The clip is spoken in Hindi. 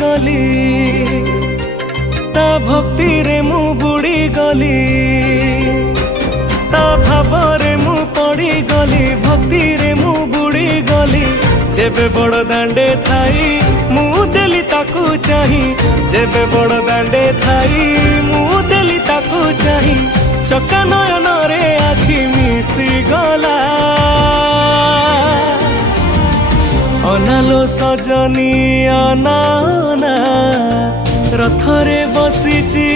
गली ता भक्ति रे मु बुड़ी गली ता भाव रे मु पड़ी गली भक्ति रे मु बुड़ी गली जेबे बड़ दांडे थाई मु देली ताकू चाही जेबे बड़ दांडे थाई मु देली ताकू चाही चका नयन रे आखि मिसी गला अनालो सजनी अना रथरे बसीची।